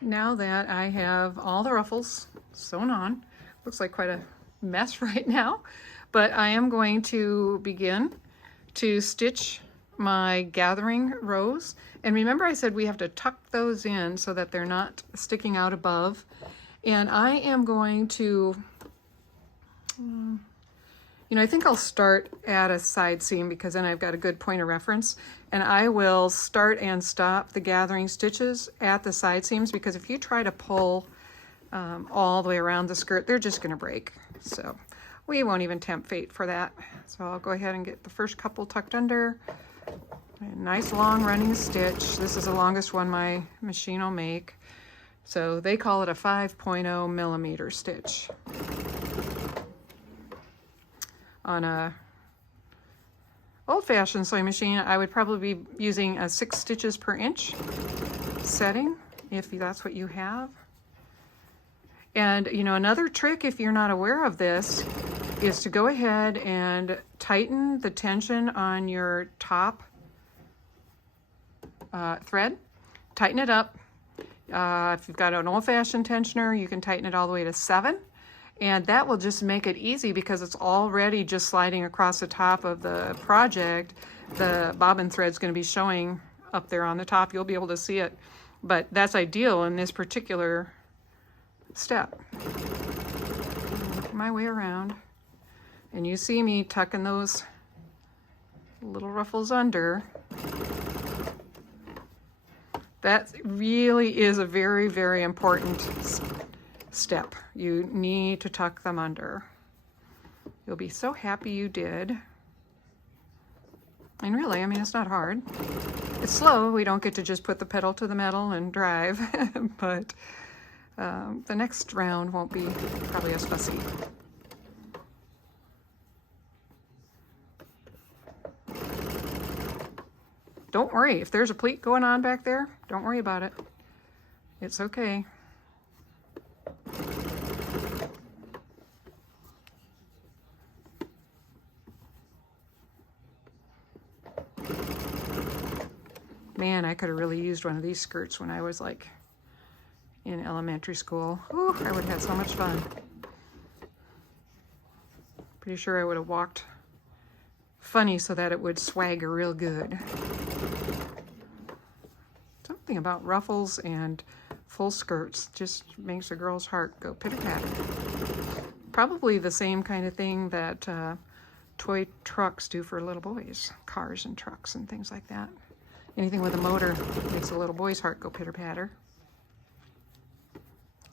Now that I have all the ruffles sewn on, looks like quite a mess right now, but I am going to begin to stitch my gathering rows. And remember I said we have to tuck those in so that they're not sticking out above. And I am going to, I think I'll start at a side seam because then I've got a good point of reference. And I will start and stop the gathering stitches at the side seams, because if you try to pull all the way around the skirt, they're just gonna break. So we won't even tempt fate for that. So I'll go ahead and get the first couple tucked under. A nice long running stitch. This is the longest one my machine will make. So they call it a 5.0 millimeter stitch. On a old-fashioned sewing machine, I would probably be using a 6 stitches per inch setting, if that's what you have. And another trick, if you're not aware of this, is to go ahead and tighten the tension on your top thread. Tighten it up. If you've got an old-fashioned tensioner, you can tighten it all the way to 7. And that will just make it easy because it's already just sliding across the top of the project. The bobbin thread's going to be showing up there on the top. You'll be able to see it. But that's ideal in this particular step. Work my way around. And you see me tucking those little ruffles under. That really is a very, very important step. You need to tuck them under. You'll be so happy you did. And really, it's not hard. It's slow. We don't get to just put the pedal to the metal and drive, but the next round won't be probably as fussy. Don't worry, if there's a pleat going on back there, don't worry about it. It's okay. Man, I could have really used one of these skirts when I was like in elementary school. Ooh, I would have had so much fun. Pretty sure I would have walked funny so that it would swagger real good. Something about ruffles and full skirts just makes a girl's heart go pitter-patter. Probably the same kind of thing that toy trucks do for little boys. Cars and trucks and things like that. Anything with a motor makes a little boy's heart go pitter-patter.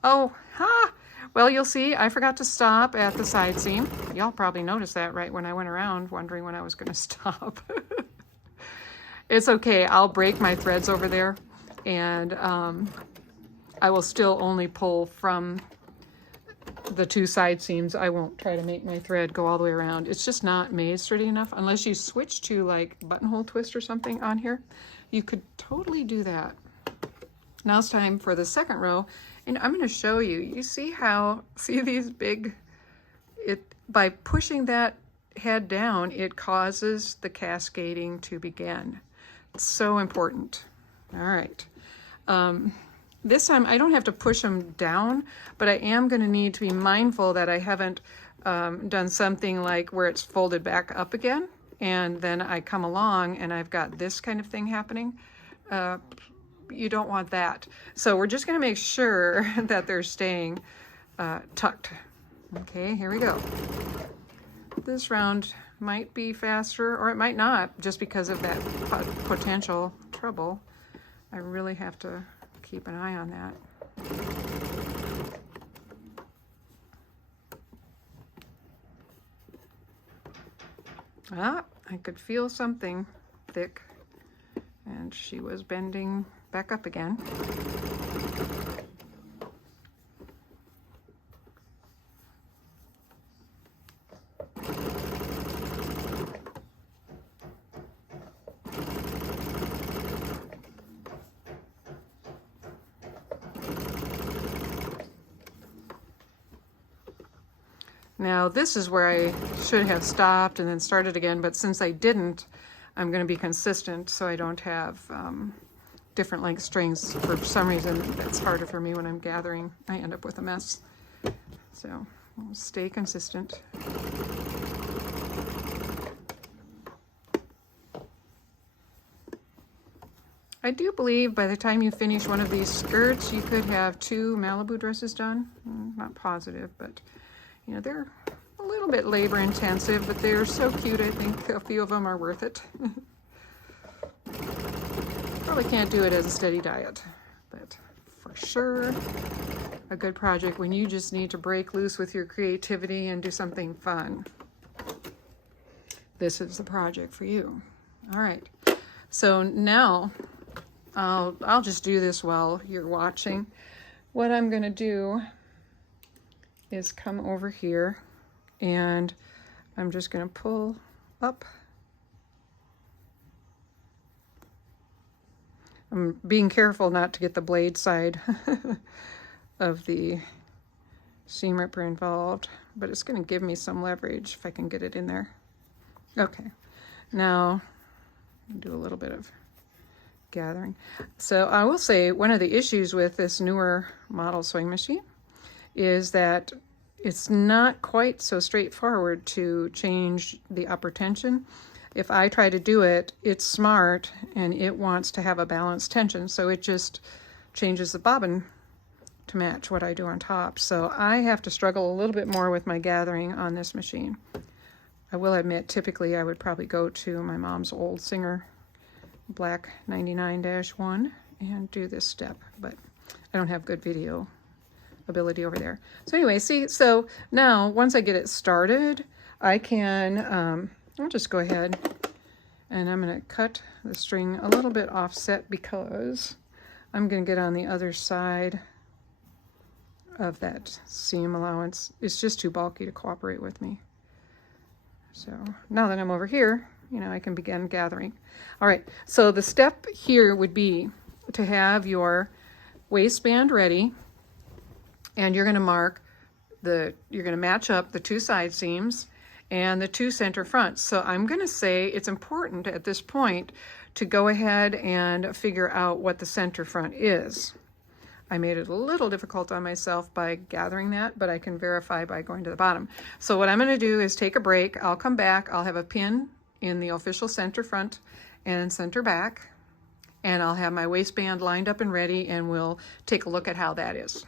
Oh, well, you'll see, I forgot to stop at the side seam. Y'all probably noticed that right when I went around wondering when I was going to stop. It's okay, I'll break my threads over there, and I will still only pull from the 2 side seams. I won't try to make my thread go all the way around. It's just not made sturdy enough. Unless you switch to like buttonhole twist or something on here, you could totally do that. Now it's time for the second row, and I'm going to show you. You see these big, by pushing that head down, it causes the cascading to begin. It's so important. All right. This time I don't have to push them down, but I am going to need to be mindful that I haven't done something like where it's folded back up again, and then I come along and I've got this kind of thing happening. You don't want that. So we're just going to make sure that they're staying tucked. Okay, here we go. This round might be faster, or it might not, just because of that potential trouble. I really have to keep an eye on that. I could feel something thick, and she was bending back up again. Now this is where I should have stopped and then started again, but since I didn't, I'm going to be consistent so I don't have different length strings. For some reason, that's harder for me when I'm gathering. I end up with a mess. So we'll stay consistent. I do believe by the time you finish one of these skirts, you could have 2 Malibu dresses done. Not positive, but you know, they're a little bit labor intensive, but they're so cute. I think a few of them are worth it. Probably can't do it as a steady diet, but for sure a good project when you just need to break loose with your creativity and do something fun. This is the project for you. All right, so now I'll just do this while you're watching. What I'm gonna do is come over here and I'm just gonna pull up. I'm being careful not to get the blade side of the seam ripper involved, but it's gonna give me some leverage if I can get it in there. Okay, now I'll do a little bit of gathering. So I will say one of the issues with this newer model sewing machine is that it's not quite so straightforward to change the upper tension. If I try to do it, it's smart and it wants to have a balanced tension, so it just changes the bobbin to match what I do on top. So I have to struggle a little bit more with my gathering on this machine. I will admit, typically I would probably go to my mom's old Singer Black 99-1 and do this step, but I don't have good video ability over there. So anyway, see, so now once I get it started, I can, I'll just go ahead and I'm going to cut the string a little bit offset because I'm going to get on the other side of that seam allowance. It's just too bulky to cooperate with me. So now that I'm over here, you know, I can begin gathering. All right, so the step here would be to have your waistband ready, and you're going to mark you're going to match up the 2 side seams and the 2 center fronts. So I'm going to say it's important at this point to go ahead and figure out what the center front is. I made it a little difficult on myself by gathering that, but I can verify by going to the bottom. So what I'm going to do is take a break. I'll come back. I'll have a pin in the official center front and center back, and I'll have my waistband lined up and ready, and we'll take a look at how that is.